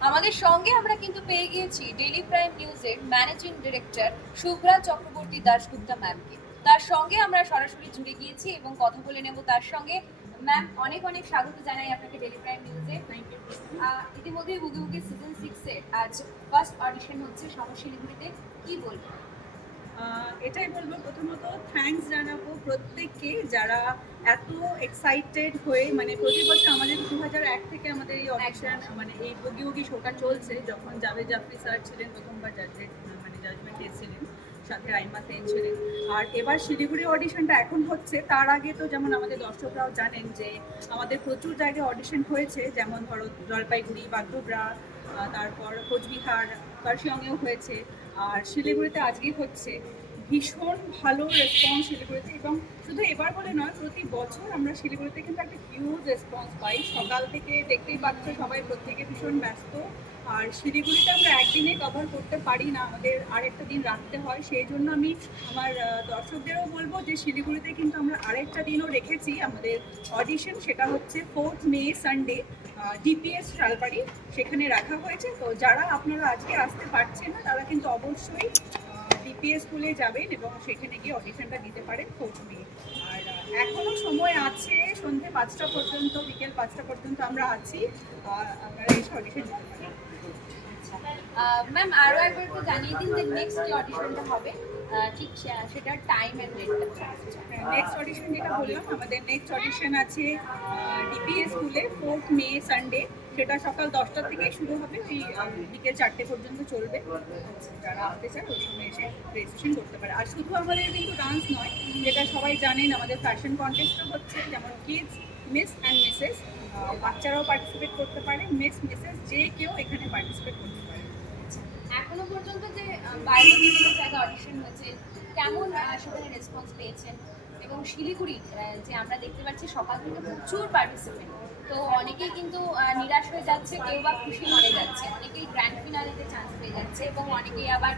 আমাদের সঙ্গে আমরা কিন্তু পেয়ে গিয়েছি ডেলি প্রাইম নিউজের ম্যানেজিং ডিরেক্টর শুভ্রা চক্রবর্তী দাশগুপ্তা ম্যামকে তার সঙ্গে আমরা সরাসরি জুড়ে গিয়েছি এবং কথা বলে নেব তার সঙ্গে। ম্যাম অনেক অনেক স্বাগত জানাই আপনাকে ডেইলি প্রাইম নিউজে ইতিমধ্যে বুগে বুগে সিজন সিক্সের আজ ফার্স্ট অডিশন হচ্ছে সমশিলিগুড়িতে। কি বলব আহ, এটাই বলব প্রথমত থ্যাঙ্কস জানাব প্রত্যেককে যারা এত এক্সাইটেড হয়ে মানে প্রতি বছর আমাদের দু হাজার এক থেকে আমাদের এই অডিশন মানে এই বগি বগি শোটা চলছে যখন জাভেদ জাফরি স্যার ছিলেন প্রথমবার জাজের মানে জাজমেন্ট এসেছিলেন সাথে রাইমা সেন ছিলেন। আর এবার শিলিগুড়ি অডিশনটা এখন হচ্ছে তার আগে তো যেমন আমাদের দর্শকরাও জানেন যে আমাদের প্রচুর জায়গায় অডিশন হয়েছে যেমন ধরো জলপাইগুড়ি বাগডোগরা তারপর কোচবিহার কার্শিয়ংয়েও হয়েছে। আর শিলিগুড়িতে আজকেই হচ্ছে ভীষণ ভালো রেসপন্স শিলিগুড়িতে এবং শুধু এবার বলে নয়, প্রতি বছর আমরা শিলিগুড়িতে কিন্তু একটা হিউজ রেসপন্স পাই। সকাল থেকে দেখতেই পাচ্ছ সবাই প্রত্যেকে ভীষণ ব্যস্ত। আর শিলিগুড়িতে আমরা একদিনে কভার করতে পারি না, আমাদের আরেকটা দিন রাখতে হয়। সেই জন্য আমি আমার দর্শকদেরও বলব যে শিলিগুড়িতে কিন্তু আমরা আরেকটা দিনও রেখেছি। আমাদের অডিশন সেটা হচ্ছে fourth May Sunday DPS Shalbari সেখানে রাখা হয়েছে। তো যারা আপনারা আজকে আসতে পারছেন না, তারা কিন্তু অবশ্যই ডিপিএস স্কুলে যাবেন এবং সেখানে গিয়ে অডিশনটা দিতে পারেন খোঁজ নিয়ে আর এখনও সময় আছে সন্ধ্যে পাঁচটা পর্যন্ত, বিকেল পাঁচটা পর্যন্ত আমরা আছি। আপনারা এসে অডিশন দিতে পারেন। ম্যাম আরও একবার একটু জানিয়ে দিন যে নেক্সট যে অডিশনটা হবে। ঠিক সে- সেটার টাইম অ্যান্ড ডেটটা নেক্সট অডিশন যেটা বললাম, আমাদের নেক্সট অডিশন আছে ডিপিএস স্কুলে ফোর্থ মে সানডে সেটা সকাল দশটা থেকে শুরু হবে ওই বিকেল চারটে পর্যন্ত চলবে। যারা আসতে চায় ওই সময় এসে রেজিস্ট্রেশন করতে পারে। আর শুধু আমাদের কিন্তু ডান্স নয়, যেটা সবাই জানেন, আমাদের ফ্যাশন কন্টেস্টও হচ্ছে, যেমন কিডস মিস অ্যান্ড মিসেস বাচ্চারাও পার্টিসিপেট করতে পারে মিস মিসেস যে কেউ এখানে পার্টিসিপেট করতে পারে। এখনও পর্যন্ত যে বাইরে বিভিন্ন জায়গায় অডিশন হয়েছে, কেমন সেখানে রেসপন্স পেয়েছেন? এবং শিলিগুড়ি যে আমরা দেখতে পাচ্ছি, সকাল থেকে প্রচুর পার্টিসিপেন্ট তো অনেকেই কিন্তু নিরাশ হয়ে যাচ্ছে, কেউ বা খুশি মনে যাচ্ছে। অনেকেই গ্র্যান্ড ফিনালেতে চান্স পেয়ে যাচ্ছে এবং অনেকেই আবার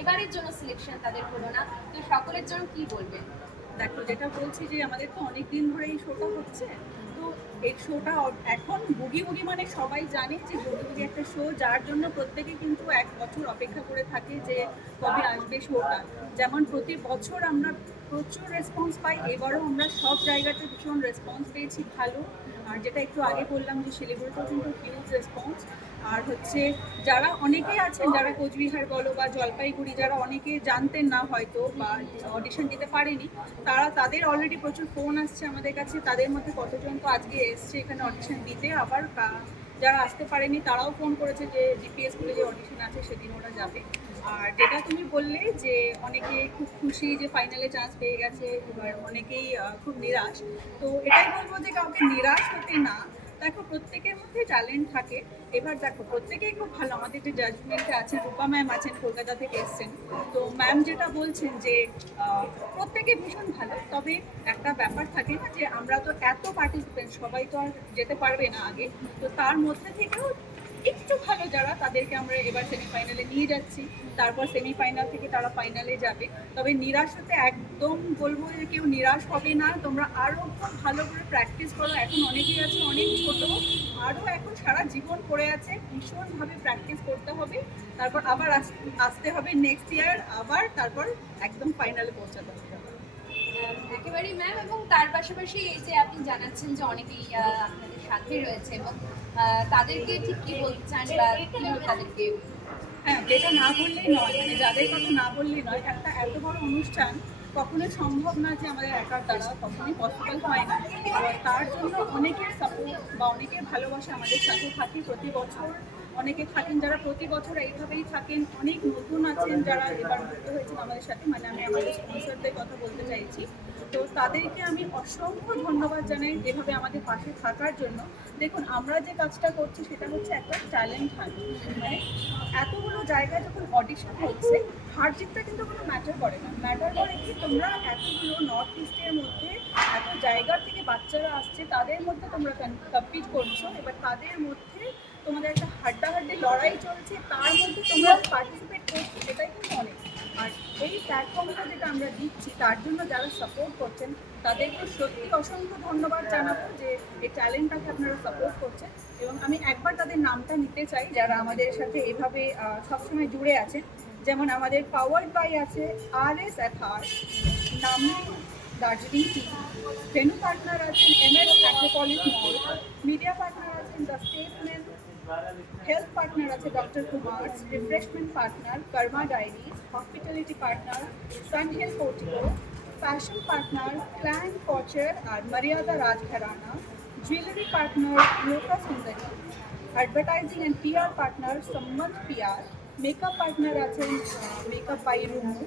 এবারের জন্য সিলেকশন তাদের হলো না। তো সকলের জন্য কি বলবেন? দেখো, যেটা বলছি যে, আমাদের তো অনেক দিন ধরে এই শোটা হচ্ছে। এই শোটা এখন বুগি বুগি মানে সবাই জানে যে বুগি বুগি একটা শো যার জন্য প্রত্যেকে কিন্তু এক বছর অপেক্ষা করে থাকে যে কবে আসবে শোটা যেমন প্রতি বছর আমরা প্রচুর রেসপন্স পাই, এবারও আমরা সব জায়গাতে ভীষণ রেসপন্স পেয়েছি ভালো। আর যেটা একটু আগে বললাম যে শিলিগুড়িতেও কিন্তু হিউজ রেসপন্স আর হচ্ছে যারা অনেকেই আছেন, যারা কোচবিহার বলো বা জলপাইগুড়ি, যারা অনেকে জানতেন না হয়তো বা অডিশন দিতে পারেনি, তারা তাদের অলরেডি প্রচুর ফোন আসছে আমাদের কাছে। তাদের মধ্যে কতজন তো আজকে এসছে এখানে অডিশন দিতে। আবার যারা আসতে পারেনি, তারাও ফোন করেছে যে জিপিএস স্কুলে যে অডিশন আছে, সেদিন ওরা যাবে। আর যেটা তুমি বললে যে অনেকে খুব খুশি যে ফাইনালে চান্স পেয়ে গেছে, এবার অনেকেই খুব নিরাশ। তো এটাই বলব যে কাউকে নিরাশ হতে না, দেখো প্রত্যেকের মধ্যে ট্যালেন্ট থাকে। এবার দেখো, প্রত্যেকেই খুব ভালো, আমাদের যে জাজমেন্টে আছেন, রূপা ম্যাম আছেন, কলকাতা থেকে এসছেন। তো ম্যাম যেটা বলছেন যে প্রত্যেকে ভীষণ ভালো, তবে একটা ব্যাপার থাকে না যে আমরা তো এত পার্টিসিপেন্ট সবাই তো আর যেতে পারবে না আগে। তো তার মধ্যে থেকেও একটু ভালো যারা, তাদেরকে আমরা এবার সেমিফাইনালে নিয়ে যাচ্ছি। তারপর সেমিফাইনাল থেকে তারা ফাইনালে যাবে। তবে নিরাশ হতে একদম বলব যে কেউ নিরাশ হবে না। তোমরা আরও ভালো করে প্র্যাকটিস করো। এখন অনেকেই আছে, অনেক ছোট। আরও এখন সারা জীবন পড়ে আছে। ভীষণভাবে প্র্যাকটিস করতে হবে। তারপর আবার আসতে হবে নেক্সট ইয়ার আবার তারপর একদম ফাইনালে পৌঁছাতে হবে। একেবারেই ম্যাম এবং তার পাশাপাশি এই যে আপনি জানাচ্ছেন যে অনেকেই আপনাদের সাথে রয়েছে এবং তাদেরকে ঠিক কি বলতে চান বা কি তাদেরকে হ্যাঁ না বললেই নয় মানে যাদের কথা না বললেই নয়, একটা এত বড় অনুষ্ঠান, কখনোই সম্ভব না যে আমাদের একার দ্বারা, কখনোই পসিবল হয় না। তার জন্য অনেকের সাপোর্ট বা অনেকের ভালোবাসা আমাদের সাথে থাকে প্রতি বছর। অনেকে থাকেন যারা প্রতি বছর এইভাবেই থাকেন, অনেক নতুন আছেন যারা এবার যুক্ত হয়েছেন আমাদের সাথে মানে আমি আমাদের স্পন্সরদের কথা বলতে চাইছি। তো তাদেরকে আমি অসংখ্য ধন্যবাদ জানাই যেভাবে আমাদের পাশে থাকার জন্য। দেখুন, আমরা যে কাজটা করছি সেটা হচ্ছে একটা ট্যালেন্ট হান্ট মানে এতগুলো জায়গায় যখন অডিশন হচ্ছে হার জিতটা কিন্তু কোনো ম্যাটার করে না। ম্যাটার করে কি, তোমরা এতগুলো নর্থ ইস্টের মধ্যে এত জায়গার থেকে বাচ্চারা আসছে, তাদের মধ্যে তোমরা কম্পিট করছ, এবার তাদের মধ্যে তোমাদের একটা হাড্ডাহাড্ডি লড়াই চলছে, তার মধ্যে তোমরা পার্টিসিপেট করছ, সেটাই কিন্তু অনেক। আর এই প্ল্যাটফর্মটা যেটা আমরা দিচ্ছি, তার জন্য যারা সাপোর্ট করছেন তাদেরকে সত্যি অসংখ্য ধন্যবাদ জানাব যে এই ট্যালেন্টটাকে আপনারা সাপোর্ট করছেন এবং আমি একবার তাদের নামটা নিতে চাই যারা আমাদের সাথে এভাবে সবসময় জুড়ে আছেন। যেমন আমাদের পাওয়ার বাই আছে R S F R namely Darjeeling tea venue partner আছেন M S Acropolis mall media partner আছেন দ্য স্টেটমেন হেলথ পার্টনার আছে doctor Kumar refreshment partner Karma diaries hospitality partner Sunhill Portico fashion partner clan কচার আর মর্যাদা রাজঘরানা jewellery partner লোকা সুন্দরী advertising and PR partner সম্মত PR makeup partner আছেন makeup by Rumu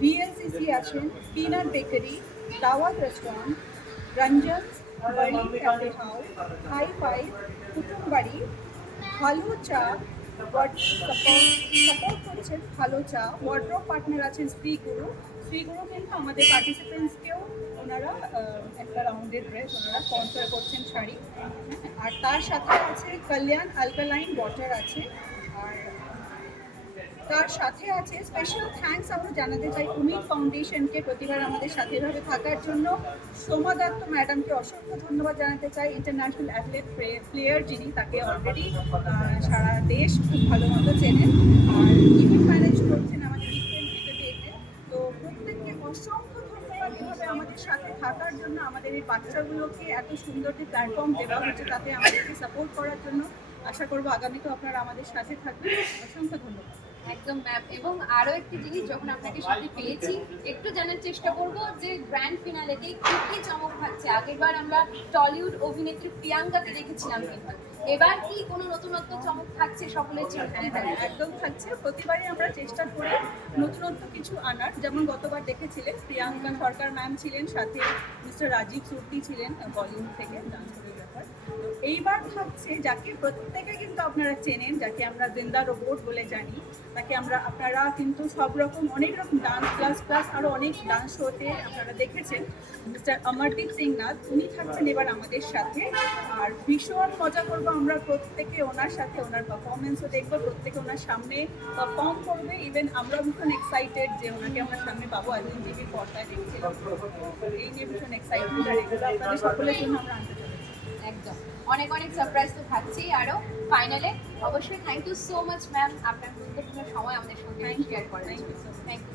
VLCC আছেন peanut bakery দাওয়াত restaurant Ranjan barley cafe house high five Kutumbari ভালো চা support করছেন ভালো চা ওয়ার্ড্রপ পার্টনার আছেন শ্রীগুরু শ্রীগুরু কিন্তু আমাদের পার্টিসিপেন্টসকেও ওনারা একটা রাউন্ডের ড্রেস ওনারা স্পন্সর করছেন শাড়ি। আর তার সাথে আছে কল্যাণ আলকালাইন ওয়াটার আছে। আর তার সাথে আছে স্পেশাল থ্যাঙ্কস আমরা জানাতে চাই উমিদ ফাউন্ডেশনকে প্রতিবার আমাদের সাথে এভাবে থাকার জন্য। সোমা দত্ত ম্যাডামকে অসংখ্য ধন্যবাদ জানাতে চাই। ইন্টারন্যাশনাল অ্যাথলেট প্লেয়ার যিনি তাকে অলরেডি সারা দেশ খুব ভালো মতো চেনেন। আর ইভেন্ট ম্যানেজ করছেন আমাদের অসংখ্য ধন্যবাদ এভাবে আমাদের সাথে থাকার জন্য আমাদের এই বাচ্চাগুলোকে এত সুন্দর যে প্ল্যাটফর্ম দেওয়া হচ্ছে তাতে আমাদেরকে সাপোর্ট করার জন্য আশা করব আগামীতেও আপনারা আমাদের সাথে থাকবেন। অসংখ্য ধন্যবাদ। একদম ম্যাম এবং আরও একটি জিনিস যখন আপনাকে সাথে পেয়েছি, একটু জানার চেষ্টা করব যে গ্র্যান্ড ফিনালেতে কি কি চমক থাকছে আগেরবার আমরা টলিউড অভিনেত্রী প্রিয়াঙ্কাকে দেখেছিলাম কিন্তু। এবার কি কোনো নতুনত্ব চমক থাকছে সকলের চিন্তায় হ্যাঁ, একদম থাকছে। প্রতিবারই আমরা চেষ্টা করি নতুনত্ব কিছু আনার। যেমন গতবার দেখেছিলেন প্রিয়াঙ্কা সরকার ম্যাম ছিলেন সাথে মিস্টার রাজীব সুর্তি ছিলেন বলিউড থেকে ডান্স এইবার থাকছে যাকে প্রত্যেকে কিন্তু আপনারা চেনেন, যাকে আমরা জিন্দা রোবট বলে জানি, তাকে আমরা, আপনারা কিন্তু সব রকম অনেক রকম ডান্স ক্লাস প্লাস আরও অনেক ডান্স শোতে আপনারা দেখেছেন। মিস্টার অমরদীপ সিং নাথ উনি থাকছেন এবার আমাদের সাথে। আর ভীষণ মজা করব আমরা প্রত্যেকে ওনার সাথে, ওনার পারফরমেন্সও দেখব, প্রত্যেকে ওনার সামনে পারফর্ম করবে। ইভেন আমরা ভীষণ এক্সাইটেড যে ওনাকে আমরা সামনে পাবো। টিভির পর্দায় দেখছিলাম। এই নিয়ে ভীষণ এক্সাইটমেন্ট আপনাদের সকলের জন্য আমরা আনতে একদম। অনেক অনেক সারপ্রাইজ তো থাকছেই আরও। ফাইনালে অবশ্যই thank you so much ma'am আপনার গুরুত্বপূর্ণ সময় আমাদের সঙ্গে শেয়ার much. Thank you